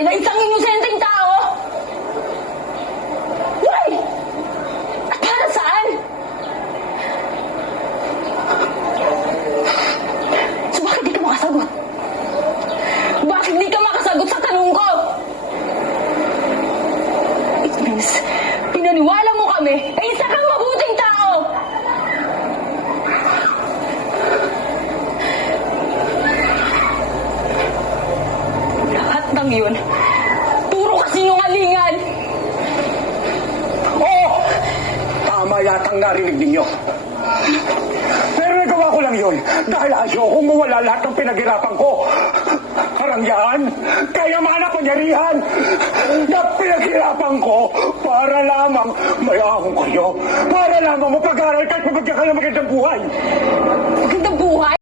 pagpapatay na isang inosenteng tao? Why? At para saan? So bakit di ka makasagot? Bakit di ka makasagot sa tanong ko? It means, pinaniwala mo kami na isa kang mabuting tao! Lahat ng yun, puro kasinungalingan! Oo! Tama yatang narinig ninyo. Pero nagawa ko lang yun dahil ayokong mawala lahat ng pinaghirapan ko. Karangyaan, kayamanan, pangyarihan na pinaghirapan ko para lamang mayahong kayo. Para lamang mapag-aral kahit magkakalang magandang buhay. Magandang buhay?